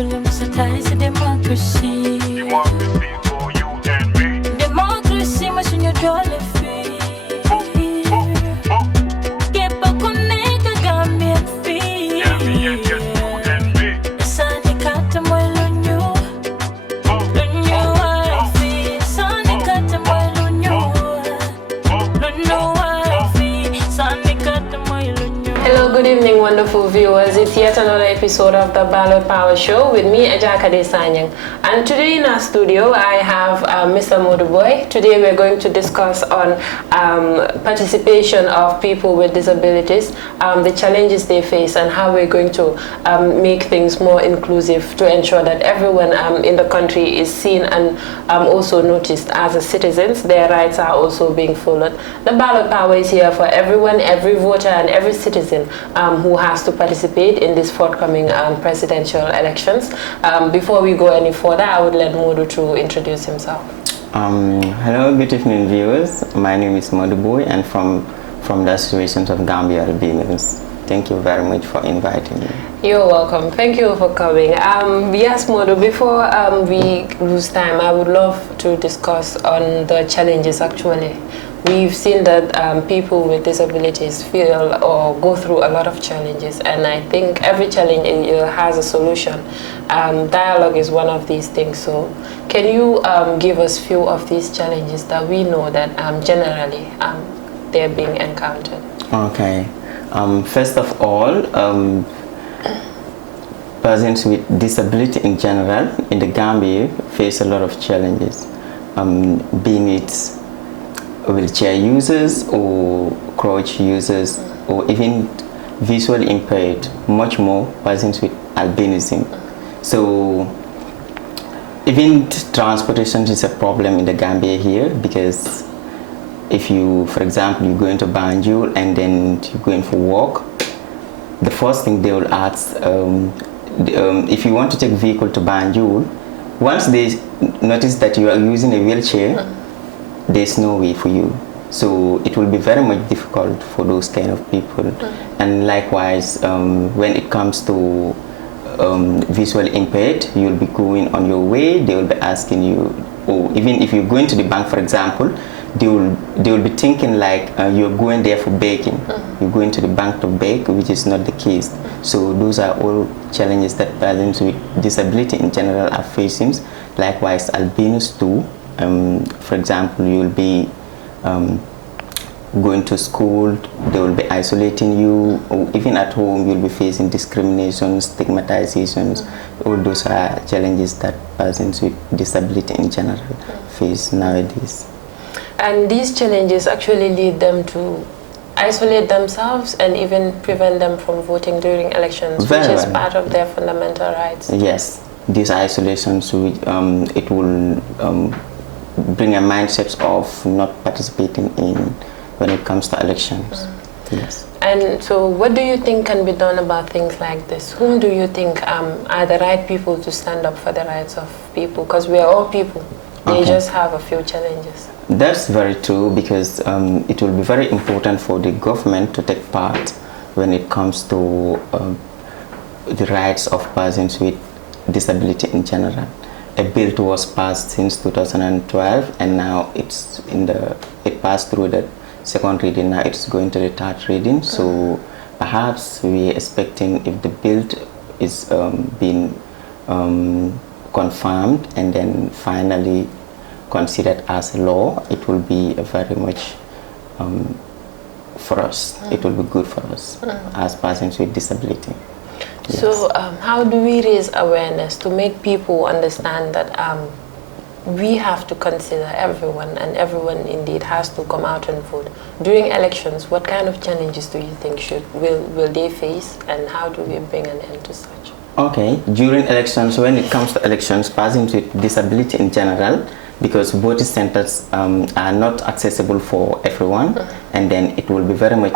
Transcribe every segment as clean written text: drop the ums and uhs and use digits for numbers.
William Satai, democracy. Democracy for you and me. Democracy, machine your dollar fee. Keep a connect a Gambian fee. Gambia, just you and me. The Sunday cut them well on you. On your fee. Sunday cut them well on you. On your fee. Sunday cut them well on you. Hello, good evening, wonderful viewers. It's yet another episode of the Ballot Power Show with me, Ejakade Sanyang. And today in our studio, I have Mr. Modou Boye. Today we're going to discuss on participation of people with disabilities, the challenges they face, and how we're going to make things more inclusive to ensure that everyone in the country is seen and also noticed as a citizens. Their rights are also being followed. The Ballot Power is here for everyone, every voter, and every citizen who has to participate in these forthcoming presidential elections. Before we go any further, I would let Modou to introduce himself. Hello, good evening, viewers. My name is Modou Boye, and from the Association of Gambia Albinos. Thank you very much for inviting me. You're welcome. Thank you for coming. Yes, Modou, before we lose time, I would love to discuss on the challenges actually. We've seen that people with disabilities feel or go through a lot of challenges, and I think every challenge has a solution. Dialogue is one of these things. So can you give us a few of these challenges that we know that generally they're being encountered? Okay. First of all, persons with disability in general in the Gambia face a lot of challenges, being it wheelchair users or crouch users or even visually impaired, much more persons with albinism. So even transportation is a problem in the Gambia here, because if you, for example, you go into Banjul and then you go in for walk, the first thing they will ask, if you want to take vehicle to Banjul, once they notice that you are using a wheelchair, there's no way for you. So it will be very much difficult for those kind of people. And likewise, when it comes to visually impaired, you'll be going on your way, they will be asking you, or even if you're going to the bank, for example, they will be thinking like you're going there for begging. You're going to the bank to beg, which is not the case. So those are all challenges that persons with disability in general are facing. Likewise, albinos too. For example, you will be going to school, they will be isolating you, or even at home you'll be facing discrimination, stigmatizations. All those are challenges that persons with disability in general face nowadays. And these challenges actually lead them to isolate themselves and even prevent them from voting during elections, which is part of their fundamental rights. Yes, these isolations, it will bring a mindset of not participating in when it comes to elections. Yes. And so what do you think can be done about things like this? Whom do you think are the right people to stand up for the rights of people? Because we are all people. They just have a few challenges. That's very true, because it will be very important for the government to take part when it comes to the rights of persons with disability in general. A bill was passed since 2012, and now it passed through the second reading. Now it's going to the third reading. So perhaps we're expecting, if the bill is being confirmed and then finally considered as a law, it will be very much for us. It will be good for us as persons with disability. Yes. So how do we raise awareness to make people understand that we have to consider everyone, and everyone indeed has to come out and vote? During elections, what kind of challenges do you think will they face, and how do we bring an end to such? Okay, during elections, when it comes to elections, persons with disability in general, because voting centers are not accessible for everyone, and then it will be very much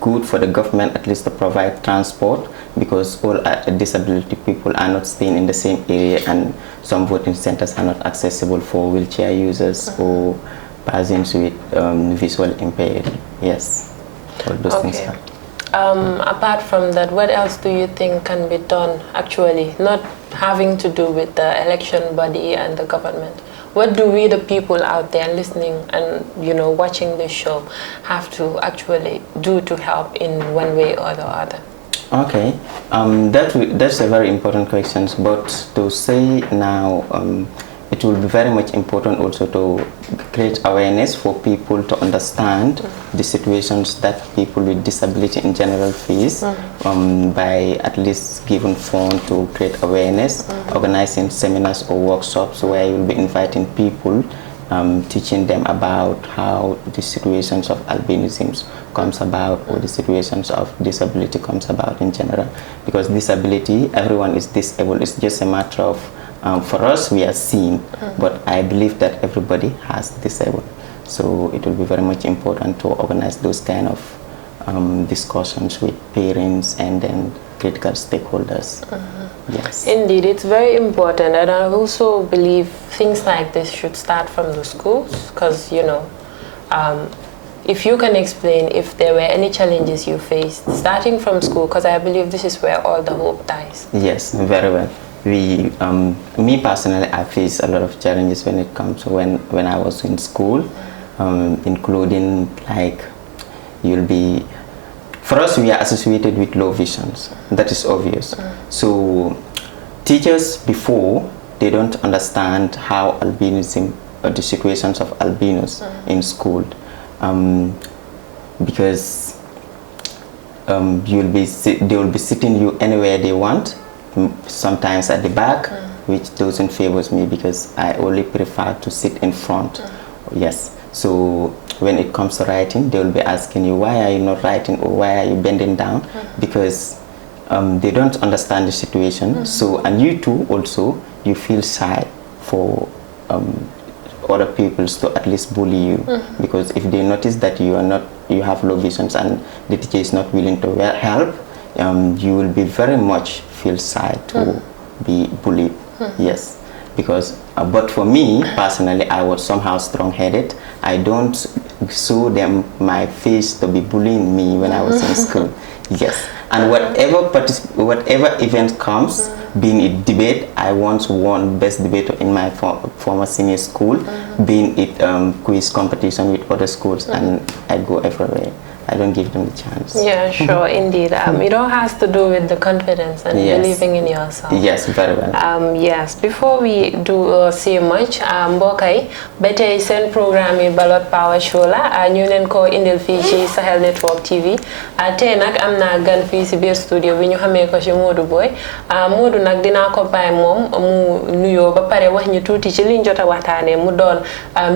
good for the government at least to provide transport, because all disability people are not staying in the same area, and some voting centers are not accessible for wheelchair users or persons with visually impaired. Yes, all those things are. apart from that, what else do you think can be done actually, not having to do with the election body and the government? What do we, the people out there listening and watching this show, have to actually do to help in one way or the other? Okay, that's a very important question. But to say now, it will be very much important also to create awareness for people to understand the situations that people with disability in general face, by at least giving phone to create awareness, organizing seminars or workshops where you'll be inviting people, teaching them about how the situations of albinism comes about, or the situations of disability comes about in general. Because disability, everyone is disabled. It's just a matter of, for us, we are seen, but I believe that everybody has disabled. So it will be very much important to organize those kind of discussions with parents and then critical stakeholders. Yes. Indeed, it's very important, and I also believe things like this should start from the schools, because if you can explain if there were any challenges you faced starting from school, because I believe this is where all the hope dies. Yes, very well. Me personally, I face a lot of challenges when it comes to when I was in school, including like for us, we are associated with low visions. That is obvious. So teachers before, they don't understand how albinism, or the situations of albinos in school, because they will be sitting you anywhere they want, sometimes at the back, which doesn't favor me because I only prefer to sit in front. Yes. So when it comes to writing, they will be asking you, why are you not writing, or why are you bending down? Because they don't understand the situation. So, and you too also, you feel shy for other people to at least bully you, because if they notice that you have low visions and the teacher is not willing to help, you will be very much feel shy to be bullied. Yes. Because, but for me personally, I was somehow strong-headed. I don't show them my face to be bullying me when I was in school. Yes, and whatever event comes, being it debate, I once won best debater in my former senior school, being it quiz competition with other schools, and I go everywhere. I don't give them the chance. Yeah, sure, indeed. It all has to do with the confidence and believing in yourself. Yes, very well. Yes, before we do say much, mbokay, bete sen programme Ballot Power Show la, ñu len ko indil fi ci Sahel Network TV. Tay nak amna gan fi ci biir studio bi ñu xamé ko ci Modou Boye. Modou nak dina ko bay mom mu nuyo ba paré wax ñu tuti ci liñ jotta waxtané mu doon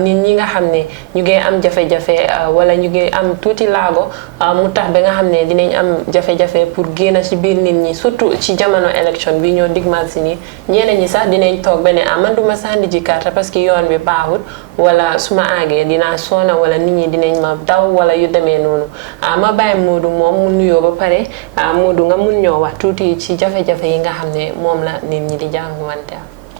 nit ñi nga xamné ñu ngi am jafé-jafé wala ñu ngi am tuti laago mu tax ba nga xamné dinañ am jafé-jafé pour génn ci biir nit ñi, surtout ci jamono élection bi ñoo digmal ci ni ñeneen ñi sax dinañ tok ba né man duma sandi ji carte parce que yoon bi baaxut, wala suma agé dina sona, wala nit ñi dinañ ma daw wala yu démé nonu. Ma bay Modou mom mu nuyo ba paré Modou nga mun ñoo wax tuuti ci jafé-jafé yi nga xamné mom la nit ñi di jànkuwante.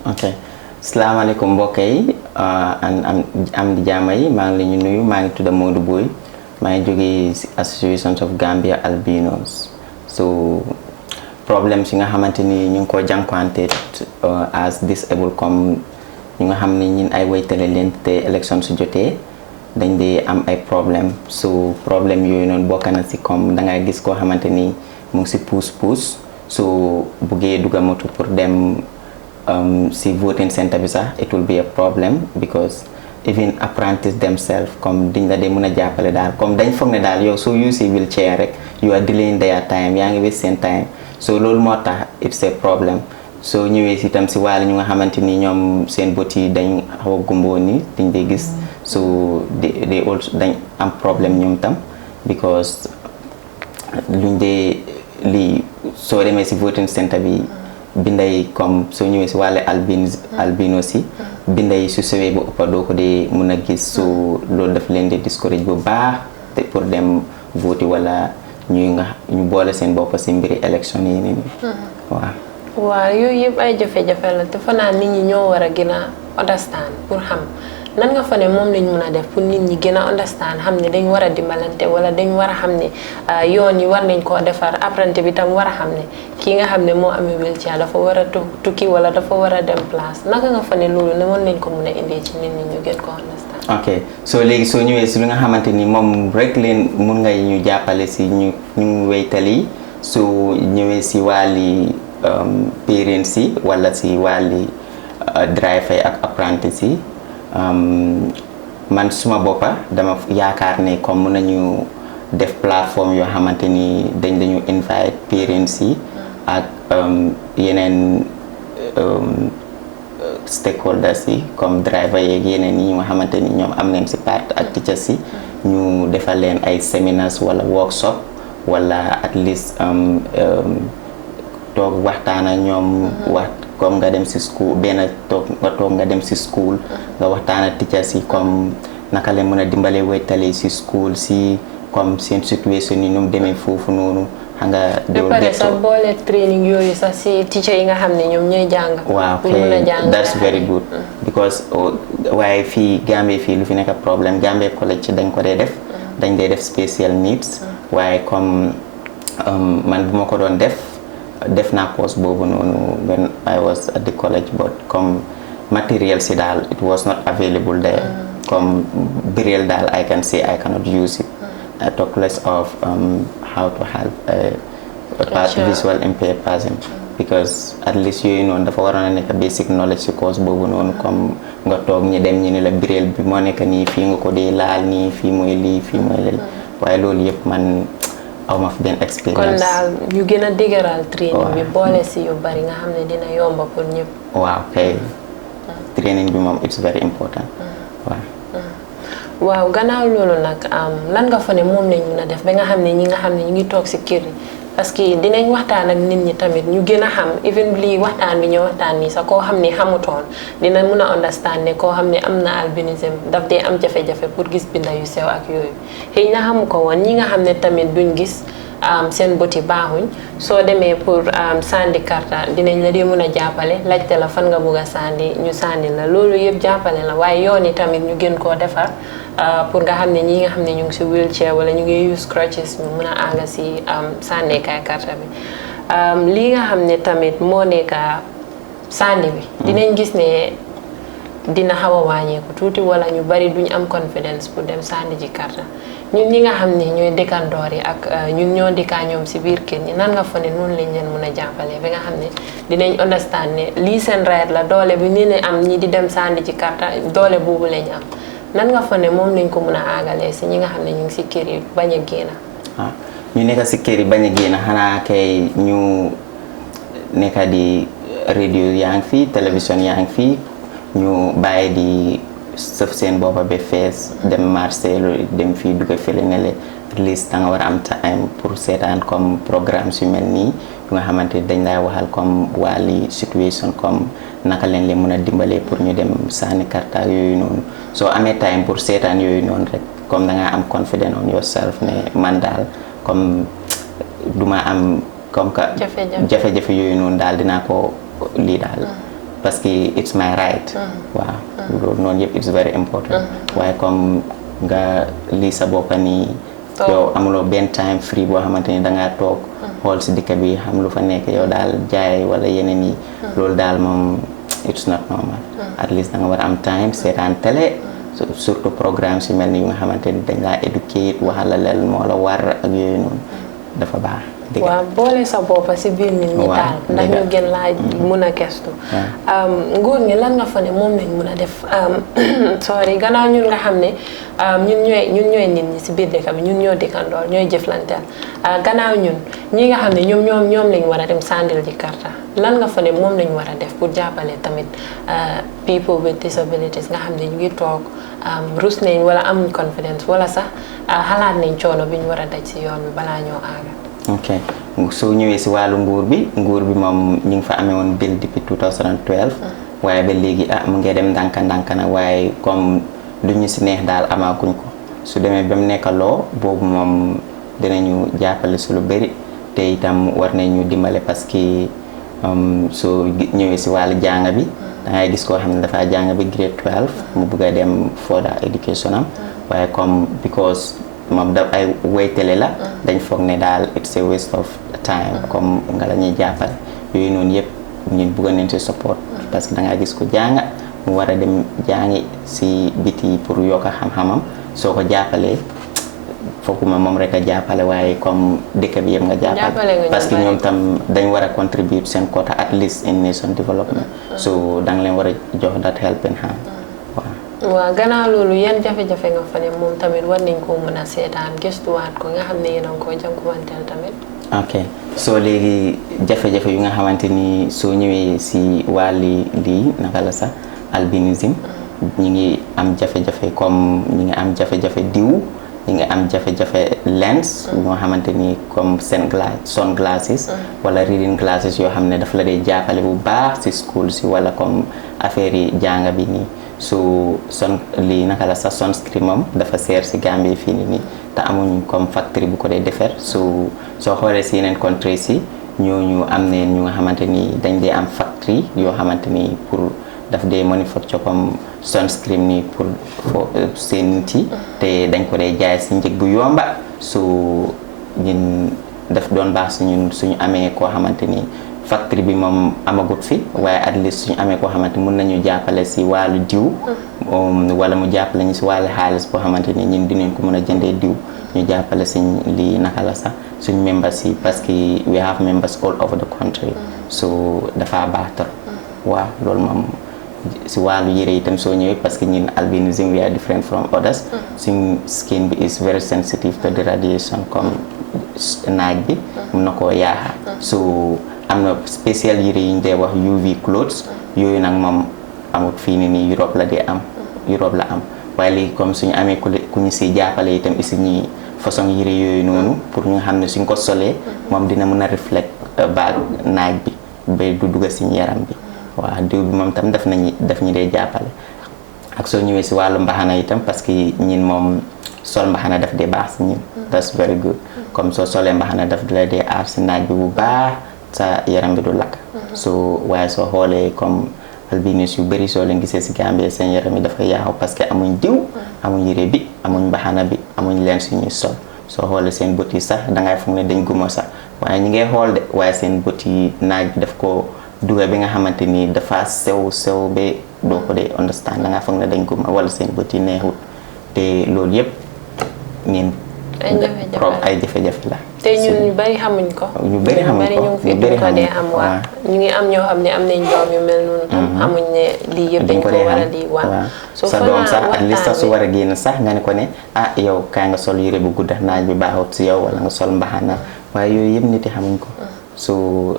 Ok, salaamaaleykum mbokk yi, am di jaama yi, maa ngi leen di nuyu, maa ngi tudd Modou Boye, maa ngi jógee ci Association of Gambia Albinos. So problème yi nga xamante ni ñu ngi ko jànkuwante as disabled, comme ñu nga xam ne ñun ay waytale leen te élection su jotee dañ dee am ay problème. So problème yooyu noonu bokk na ci comme da ngay gis koo xamante ni mu ngi ci puus so buggee dugga moto pour dem ci voting center bi sax, it will be a problem because even apprentices themselves comme diñ la dee mën a jàppale daal, comme dañ foog ne daal yow soo usee wheelchair rek you are delaying their time, yaa ngi waste seen time. So loolu moo tax it's a problem. So ñëwee ci tam ci wàll ñu nga xamante ni ñoom seen bët yi dañ xaw a gumboo ni diñ dee gis, so they also dañ am problème ñoom tam because luñ dee lii soo demee ci voting center bi binday comme soo ñëwee ci wàlle albino si binday su sewee bu ëppa doo ko dee mun a gis, so loolu daf leen di discourage bu baax te pour dem vote wala ñu boole seen bopp ci mbiri élection yi nii waaw yooyu yëpp ay jafe-jafe la te fanaan nit ñi ñoo war a gën a understand pour xam nan nga fa ne moom lañ mën a def pour nit ñi gën a understand xam ne dañ war a dimbalante wala dañ war a xam ne yoon yi war nañ koo defar apprenti bi tam war a xam ne kii nga xam ne moo amee wheelchair dafa war a tukki wala dafa war a dem place naka nga fa ne loolu ne mën nañ ko mën a indee ci nit ñi ñu gën ko understand. ok so léegi soo ñëwee si lu nga xamante ni moom rek leen mun nga ñu jàppale si ñu wéytali su ñëwee si wàlli parents yi wala si wàlli driver ak apprentice yi man suma boppa dama yaakaar ne comme mun nañu def plateforme yoo xamante ni dañu invite parents yi ak yeneen stakeholders yi comme driver yeeg yeneen yi nga xamante ni ñoom am nañ si part ak teachers yi ñu defal leen ay seminars wala workshop wala at least toog waxtaan ak ñoom wax comme nga dem si school benn toog nga dem si school nga waxtaan ak teachers yi comme naka leen mën a dimbale wéytale si school si comme seen situation yi nu mu demee foofu noonu xam nga ba pare sax boole training yooyu sax si teacher yi nga xam ne ñoom ñooy jàng. waaw that's very good because waaye fii Gambie fii lu fi nekk problème Gambie college dañ ko dee def dañ dee def special needs waaye comme man bu ma ko doon def naa course boobu noonu when I was at the college but comme material si daal it was not available there comme biriel daal I can say I cannot use it. I talk less of how to help a visual impaired person because at least yooyu noonu dafa waroon a nekk basic knowledge si course boobu noonu comme nga toog ñi dem ñu ne la biriel bi moo nekk nii fii nga ko dee laal nii fii mooy lii fii mooy lii waaye loolu yëpp man aw ma fi benn expérience. kon daal ñu gën a dëgëral training bi boole si yu bari nga xam ne dina yomba pour ñëpp. waaw kay training bi moom it's very important waaw. waaw gannaaw loolu nag lan nga fa ne moom lañ mën a def ba nga xam ne ñi nga xam ne ñu ngi toog si kër yi parce que dinañ waxtaan ak nit ñi tamit ñu gën a xam even lii waxtaan bi ñu waxtaan nii sax koo xam ne xamutoon dina mën a understand ne koo xam ne am na albinisme daf dee am jafe-jafe pour gis binda yu sew ak yooyu xëy na xamu ko woon ñi nga xam ne tamit duñ gis seen bëti baaxuñ soo demee pour sandi karta dinañ la dee mën a jàppale laajte la fan nga bëgg a sandi ñu sandi la loolu yëpp jàppale la waaye yoon yi tamit ñu gën koo defar pour nga xam ne ñi nga xam ne ñu ngi si wheelchair wala ñu ngi use crutches ñu mën a àgga si sànneekaay karta bi lii nga xam ne tamit moo nekk sandi bi dinañ gis ne dina xaw a wàññeeku tuuti wala ñu bari duñ am confidence pour dem sandi ji karta ñun ñi nga xam ne ñooy dëkkandoor yi ak ñun ñoo dëkkaa ñoom si biir kër ñi nan nga fa ne noonu lañ leen mën a jàppale ba nga xam ne dinañ understand ne lii seen right la doole bi ni ne am ñi di dem sandi ji karta doole boobu lañ am nan nga fa ne moom lañ ko mën a aagalee si ñi nga xam ne ñu ngi si kër yi bañ a génn. ñu nekk si kër yi bañ a génn xanaa kay ñu nekk di radio yaa ngi fii télévision yaa ngi fii ñu bàyyi di sëf seen boppa ba fees dem marché dem fii dugg fële ne le at least da nga war a am time pour seetaan comme programme yu mel nii yu nga xamante ni dañ lay waxal comme wàlli situation comme naka leen mën a dimbalee pour ñu dem sànni karta yooyu noonu soo amee time pour seetaan yooyu noonu rek comme da nga am confidence on yourself ne man daal comme duma am comme que jafe-jafe yooyu noonu daal dinaa ko lii daal parce que it's my right waaw loolu noonu yëpp it's very important waaye comme nga lii sa boppa nii yow amuloo benn time free boo xamante ni dangaa toog xool si dëkk bi xam lu fa nekk yow daal jaay wala yeneen yi loolu daal moom it's not normal at least da nga war am time seetaan télé surtout programme si mel ni yu nga xamante ni dañ laa educate waxal la leen moo la war ak yooyu noonu dafa baax waaw boole sa boppa si biir nit ñi daal ndax ñu gën laa mun a gestu nguur ñi lan nga fa ne moom lañ mun a def sorry gannaaw ñun nga xam ne ñun ñooy nit ñi si biir dëkk bi ñun ñoo dëkkandoor ñooy jëflanteel gannaaw ñun ñi nga xam ne ñoom lañ war a dem sandil ji karta lan nga fa ne moom lañ war a def pour jàppale tamit people with disabilities nga xam ne ñu ngi toog rus nañ wala amuñ confidence wala sax xalaat nañ coono bi ñu war a daj si yoon bi balaa ñoo aaga. ok soo ñëwee si wàllu nguur bi moom ñu ngi fa amee woon bill depuis 2012 waaye ba léegi mu ngi dem ndànka nag waaye comme lu ñu si neex daal amaaguñ ko su demee ba mu nekk loo boobu moom dinañu jàppale su lu bëri te itam war nañu dimbale parce que soo ñëwee si wàllu jàng bi dangay gis koo xam ne dafa jàng bi grade 12 mu bëgg a dem further education am waaye comme because moom da ay wéytale la dañ foog ne daal it's a waste of time comme nga la ñuy jàppale yooyu noonu yëpp ñun bëgg nañ ci support parce que dangay gis ko jàng mu war a dem jàngi si biti pour yokk xam-xamam soo ko jàppalee fooguma moom rek a jàppale waaye comme dëkk bi yëpp nga jàppale parce que ñoom tam dañ war a contribute seen quota at least in nation development so danga leen war a jox that helping hand waaw gannaaw loolu yan jafe-jafe nga fa ne moom tamit war nañ koo mën a seetaan gëstuwaat ko nga xam ne yéen a ngi ko jànkuwanteel tamit. ok soo léegi jafe-jafe yu nga xamante ni soo ñëwee si wàlli lii naka la sax albinisme ñi ngi am jafe-jafe comme ñi ngi am jafe-jafe diw ñi ngi am jafe-jafe lens ñoo xamante ni comme sun glasses wala reading glasses yoo xam ne dafa la dee jàppale bu baax si school si wala comme affaire yi jàng bi nii so lii naka la sax sunscreen moom dafa seer si Gambie fii nii te amuñ comme factory bu ko dee defar soo xoolee si yeneen countries si ñooñu am neen ñu nga xamante ni dañ dee am factory yoo xamante ni pour daf dee manufacture comme sunscreen ni pour seen nit yi te dañ ko dee jaay si njëg bu yomba so ñun daf doon baax si ñun suñu amee koo xamante ni factory bi moom amagut fi waaye at least suñu amee koo xamante mun nañu jàppale si wàllu diw wala mu jàppale ñu si wàllu xaalis boo xamante ni ñun dinañ ko mën a jëndee diw ñu jàppale suñ lii naka la sax suñ members yi parce que we have members all over the country so dafa baax trop waaw loolu moom si wàllu yére itam soo ñëwee parce que ñun albinism we are different from others suñ skin bi is very sensitive to the radiation comme naaj bi mun na koo yaaxa so am na spécial yére yi ñu dee wax UV clothes yooyu nag moom amut fii nii Europe la dee am Europe la am waaye léegi comme suñu amee ku ñu si jàppale itam isi ñi façon yére yooyu noonu pour ñu nga xam ne suñ ko solee moom dina mën a reflect baag naaj bi ba du dugga si yaram bi waaw diw bi moom tam daf ñu dee jàppale ak soo ñëwee si wàllu mbaxana itam parce que ñin moom sol mbaxana daf dee baax si ñin that's very good comme soo solee mbaxana daf la dee aar si naaj bi bu baax sa yaram bi du lakk so waaye soo xoolee comme albinos yu bëri soo leen gisee si Gambie seen yaram yi dafa yaaxu parce que amuñ diw amuñ yére bi amuñ mbaxana bi amuñ leen suñuy sol soo xoolee seen bët yi sax dangay foog ne dañ guma sax waaye ñi ngay xool de waaye seen bët yi naaj bi daf ko duga bi nga xamante ni dafa sew ba doo ko dee understand dangay foog ne dañ guma wala seen bët yi neexut te loolu yëpp ñun ay jafe-jafe la te ñun ñu bari xamuñ ko ñu bari xamuñ ko ñu ngi fi duñ ko dee xam waa ñu ngi am ñoo xam ne am nañ doom yu mel noonu tam xamuñ ne lii yëpp dañ ko war a di waa sa doom sax at least sax su war a génn sax nga ne ko ne yow kaay nga sol yére bu gudda naaj bi baaxut si yow wala nga sol mbaxana waaye yooyu yëpp nit yi xamuñ ko so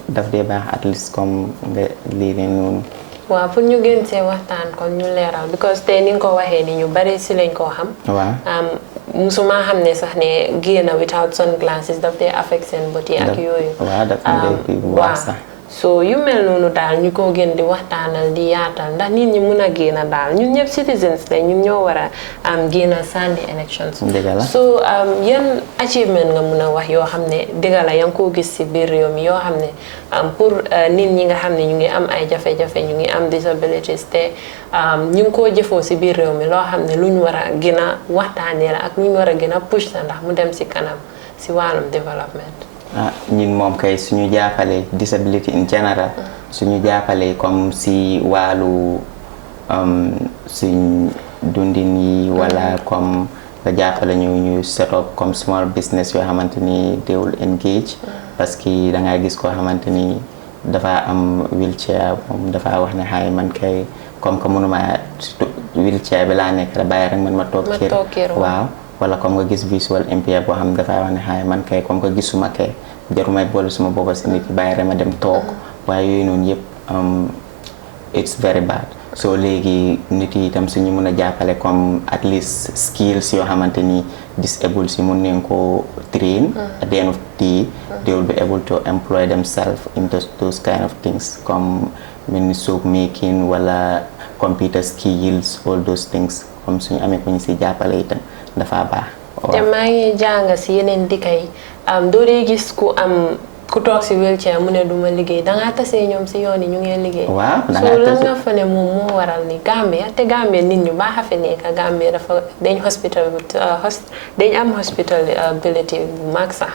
daf dee baax at least comme nga lii leen noonu waaw pour ñu gën see waxtaan kon ñu leeral because tey ni nga ko waxee ni ñu bari si lañ koo xam musuma xam ne sax ne génn without sunglasses daf dee affect seen bët yi ak yooyu waaw so yu mel noonu daal ñu ko gën di waxtaanal di yaatal ndax nit ñi mun a génn daal ñun ñëpp citizens la ñun ñoo war a génn sandi elections so yan achievement nga mun a wax yoo xam ne dëgg la yaa ngi koo gis si biir réew mi yoo xam ne pour nit ñi nga xam ne ñu ngi am ay jafe-jafe ñu ngi am disabilities te ñu ngi koo jëfoo si biir réew mi loo xam ne lu ñu war a gën a waxtaanee la ak lu ñu war a gën a push sa ndax mu dem si kanam si wàllum développement. ñun moom kay suñu jàppale disability in general suñu jàppale comme si wàllu suñ dundin yi wala comme nga jàppale ñu set up comme small business yoo xamante ni they will engage parce que da ngay gis koo xamante ni dafa am wheelchair moom dafa wax ne xaay man kay comme que mënuma wheelchair bi laa nekk rek bàyyi rek man ma toog kër waaw wala comme nga gis visual impair boo xam ne dafay wax ne xaay man kay comme que gisuma kay jarumay boole suma boppa si nit yi bàyyi rek ma dem toog waaye yooyu noonu yëpp it's very bad so léegi nit yi itam suñu mën a jàppale comme at least skills yoo xamante ni disabled si mun nañ ko train at the end of the day they will be able to employ themselves in those kind of things comme mini soap making wala computer skills all those things comme suñu amee ko ñu si jàppale itam dafa baax te maa ngi jàng si yeneen dëkk yi doo dee gis ku am ku toog si wheelchair mu ne duma liggéey dangaa tasee ñoom si yoon yi ñu ngee liggéey. waaw so lan nga fa ne moom moo waral ni Gambia te Gambia nit ñu baax a fi nekk Gambia dafa dañ am hospitality bu mag sax.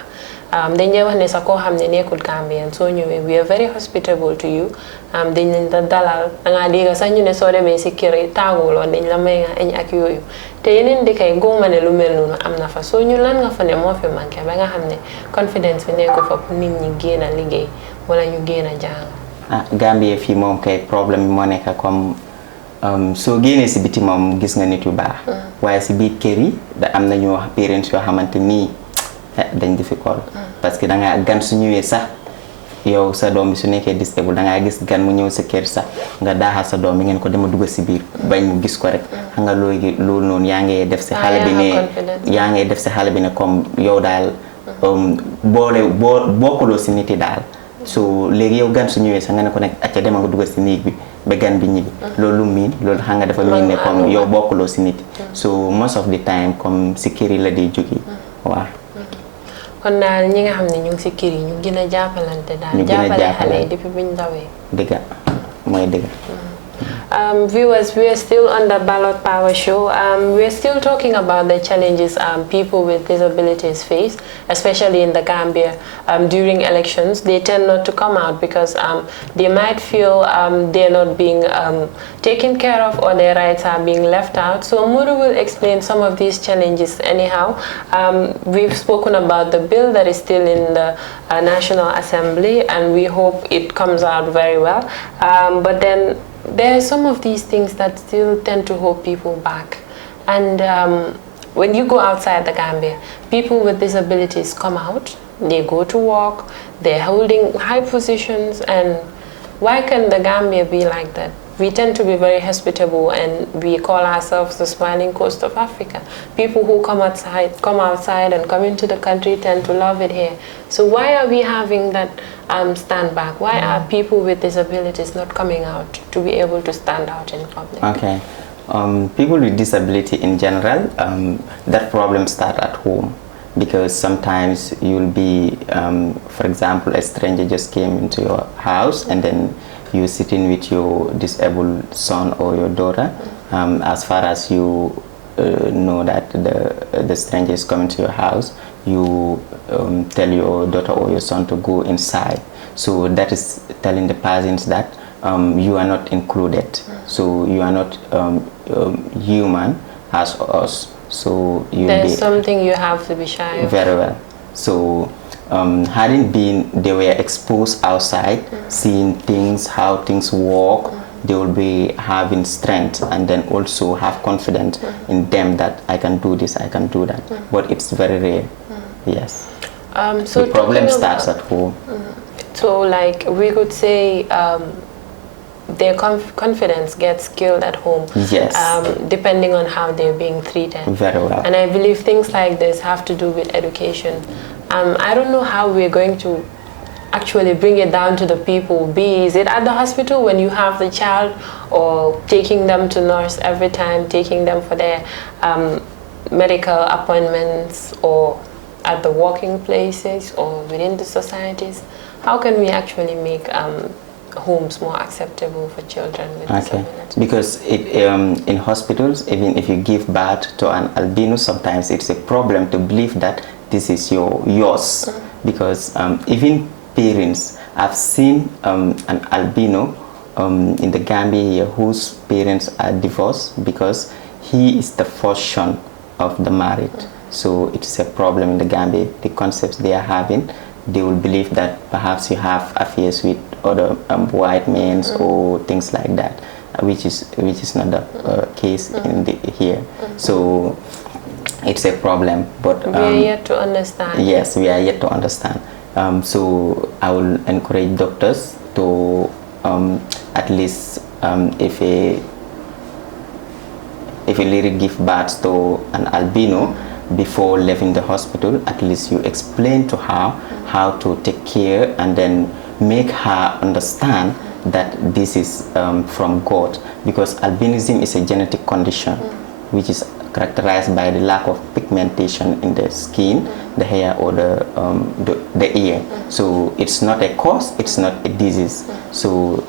dañ dee wax ne sax koo xam ne nekkul Gambien soo ñëwee we are very hospitable to you dañ leen da dalal dangaa dégg sax ñu ne soo demee si kër yi taaguloon dañ la may nga añ ak yooyu te yeneen dëkk yi góoma ne lu mel noonu am na fa soo ñu lan nga fa ne moo fi manqué ba nga xam ne confidence bi nekku fa pour nit ñi génn a liggéey wala ñu génn a jàng. Gambie fii moom kay problème bi moo nekk comme soo génnee si biti moom gis nga nit yu baax waaye si biir kër yi da am na ñu wax parents yoo xamante nii dañ difficult parce que dangaa gan su ñëwee sax yow sa doom bi su nekkee disabled dangaa gis gan mu ñëw sa kër sax nga daaxal sa doom bi ngeen ko dema dugg si biir bañ mu gis ko rek xam nga loolu noonu yaa ngay def si xale bi ne comme yow daal bokkuloo si nit yi daal so léegi yow gan su ñëwee sax nga ne ko nekk acca dema nga dugg si néeg bi ba gan bi ñibbi loolu miin loolu xam nga dafa miin ne comme yow bokkuloo si nit so most of the time comme si kër yi la di jógi waaw kon daal ñi nga xam ne ñu ngi si kër yi ñu gën a jàppalante daal jàppale xale yi depuis buñ dawee dëgg mooy dëgg. Viewers, we are still on the Ballot Power Show. We are still talking about the challenges people with disabilities face, especially in the Gambia during elections. They tend not to come out because they might feel they're not being taken care of or their rights are being left out. So Modou will explain some of these challenges anyhow. We've spoken about the bill that is still in the National Assembly and we hope it comes out very well. But then there are some of these things that still tend to hold people back. And when you go outside the Gambia, people with disabilities come out, they go to work, they're holding high positions, and why can the Gambia be like that? We tend to be very hospitable and we call ourselves the smiling coast of Africa. People who come outside and come into the country tend to love it here. So why are we having that stand back? Why are people with disabilities not coming out to be able to stand out in public? Okay. People with disability in general, that problem starts at home. Because sometimes you'll be, for example, a stranger just came into your house and then you're sitting with your disabled son or your daughter. As far as you know that the stranger is coming to your house, you tell your daughter or your son to go inside. So that is telling the parents that you are not included. So you are not human as us. So there's something you have to be shy of. Very well. So hadn't been, they were exposed outside, seeing things, how things work, they will be having strength and then also have confidence in them that I can do this, I can do that. But it's very rare. Yes. So the problem starts at home. So like we could say their confidence gets killed at home. Yes. Depending on how they're being treated. Very well. And I believe things like this have to do with education. I don't know how we're going to actually bring it down to the people. Is it at the hospital when you have the child, or taking them to nurse every time, taking them for their medical appointments, or at the working places, or within the societies? How can we actually make homes more acceptable for children with disabilities? Because in hospitals, even if you give birth to an albino, sometimes it's a problem to believe that this is yours. Because even parents, I've seen an albino in the Gambia here whose parents are divorced because he is the first son of the married. So it's a problem in the Gambia. The concepts they are having, they will believe that perhaps you have affairs with other white men or things like that, which is not the case in here. So it's a problem. But we are yet to understand. Yes, we are yet to understand. So I will encourage doctors to at least if a lady gives birth to an albino, before leaving the hospital, at least you explain to her how to take care and then make her understand that this is from God, because albinism is a genetic condition which is characterized by the lack of pigmentation in the skin, the hair, or the ear. So it's not a cause, it's not a disease. So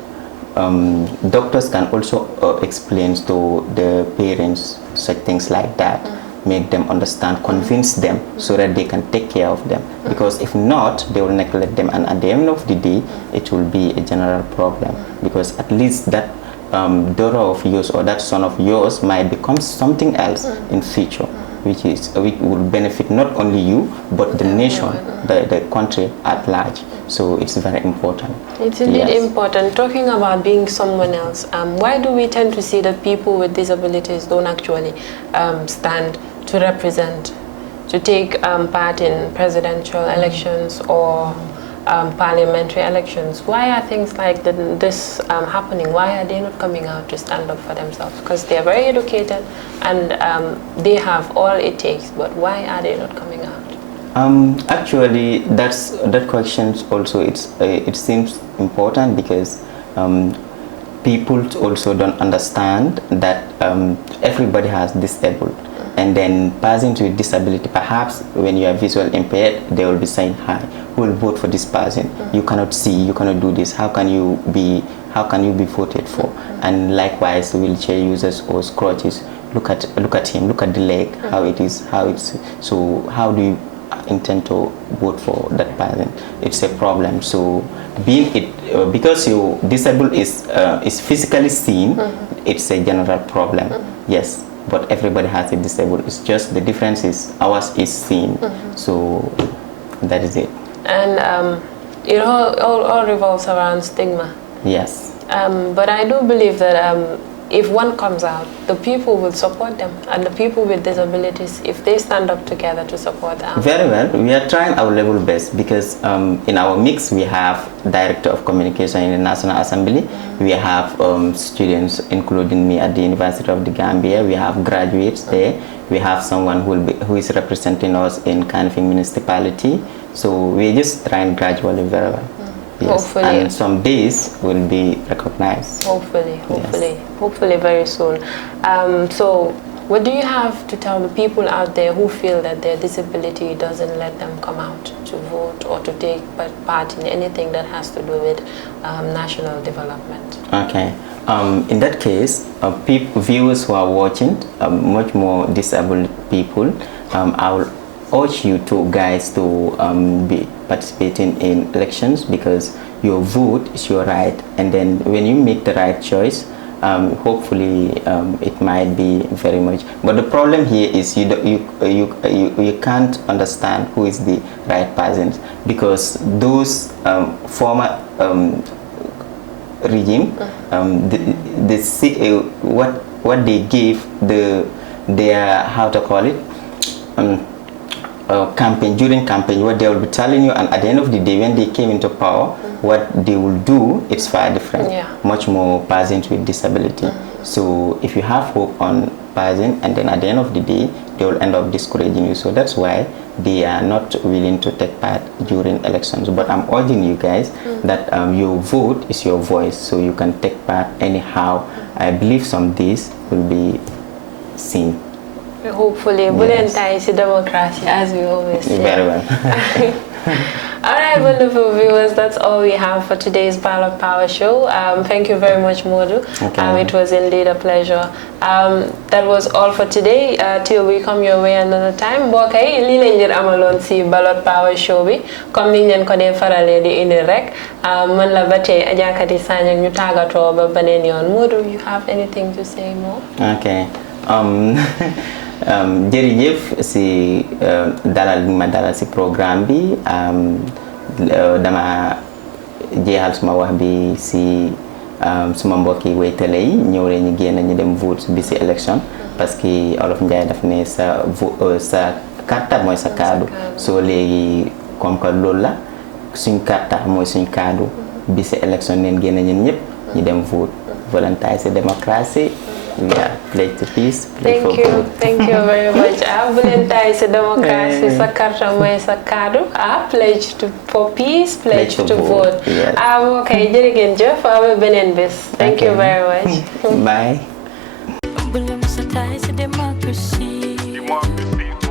doctors can also explain to the parents such things like that, make them understand, convince them so that they can take care of them. Because if not, they will neglect them, and at the end of the day, it will be a general problem. Because at least that daughter of yours or that son of yours might become something else in future, which will benefit not only you but the nation, the country at large. So it's very important. It's indeed important. Talking about being someone else, why do we tend to see that people with disabilities don't actually stand to represent, to take part in presidential elections or parliamentary elections? Why are things like this happening? Why are they not coming out to stand up for themselves? Because they are very educated and they have all it takes, but why are they not coming out? Actually, that question also it seems important because people also don't understand that everybody has disabled. And then passing to disability, perhaps when you are visually impaired, they will be saying, "Hi, who will vote for this person? You cannot see, you cannot do this. How can you be voted for?" And likewise, wheelchair users or crutches. Look at him. Look at the leg. How it's. So how do you intend to vote for that person? It's a problem. So because you disabled is physically seen, it's a general problem. Yes. But everybody has a disabled. It's just the difference is ours is seen. So that is it. And it all revolves around stigma. Yes. But I do believe that if one comes out, the people will support them, and the people with disabilities, if they stand up together to support them. Very well. We are trying our level best because in our mix we have Director of Communication in the National Assembly. We have students, including me, at the University of the Gambia. We have graduates there. We have someone who is representing us in Kanifing Municipality. So we're just trying gradually very well. Yes. Hopefully. And some days will be recognized. Hopefully Yes. very soon. So what do you have to tell the people out there who feel that their disability doesn't let them come out to vote or to take part in anything that has to do with national development? Okay. In that case, viewers who are watching, much more disabled people, I will urge you guys to be participating in elections because your vote is your right, and then when you make the right choice, hopefully it might be very much. But the problem here is you can't understand who is the right person because those former regime, what they gave their how to call it. During campaign, what they will be telling you, and at the end of the day, when they came into power, what they will do, it's far different. Much more persons with disability. So if you have hope on person, and then at the end of the day, they will end up discouraging you. So that's why they are not willing to take part during elections. But I'm urging you guys that your vote is your voice, so you can take part anyhow. I believe some days will be seen. Hopefully, yes. Democracy, as we always say. Very well. All right, wonderful viewers, that's all we have for today's Ballot Power Show. Thank you very much, Modou. Okay. It was indeed a pleasure. That was all for today. Till we come your way another time. Boye, li lañ leen amaloon ci Ballot Power Show bi comme niñ leen ko dee faralee di indi rek. Man la ba tey Adja Kati Sanyang ñu tàggatoo ba beneen yoon. Modou, you have anything to say more? Okay. Jërëjëf si dalal ma dalal si programme bi dama jeexal suma wax bi si suma mbokki waytale yi ñëw rek ñu génn ñu dem vote bi si élection parce que Olof Njaay daf ne sa carte mooy sa kaddu soo léegi comme que loolu la suñ carte mooy suñ kaddu bi si élection neen génn ñun ñëpp ñu dem vote volontaire démocratie. Yeah, pledge to peace. Thank you very much. Volunteer democracy, sa carte mooy sa kaddu. Pledge for peace, pledge to vote. Yes. Okay, jërë ngeen jëf, beneen bés. Thank you very much. Bye. Bully must tie to democracy. Democracy.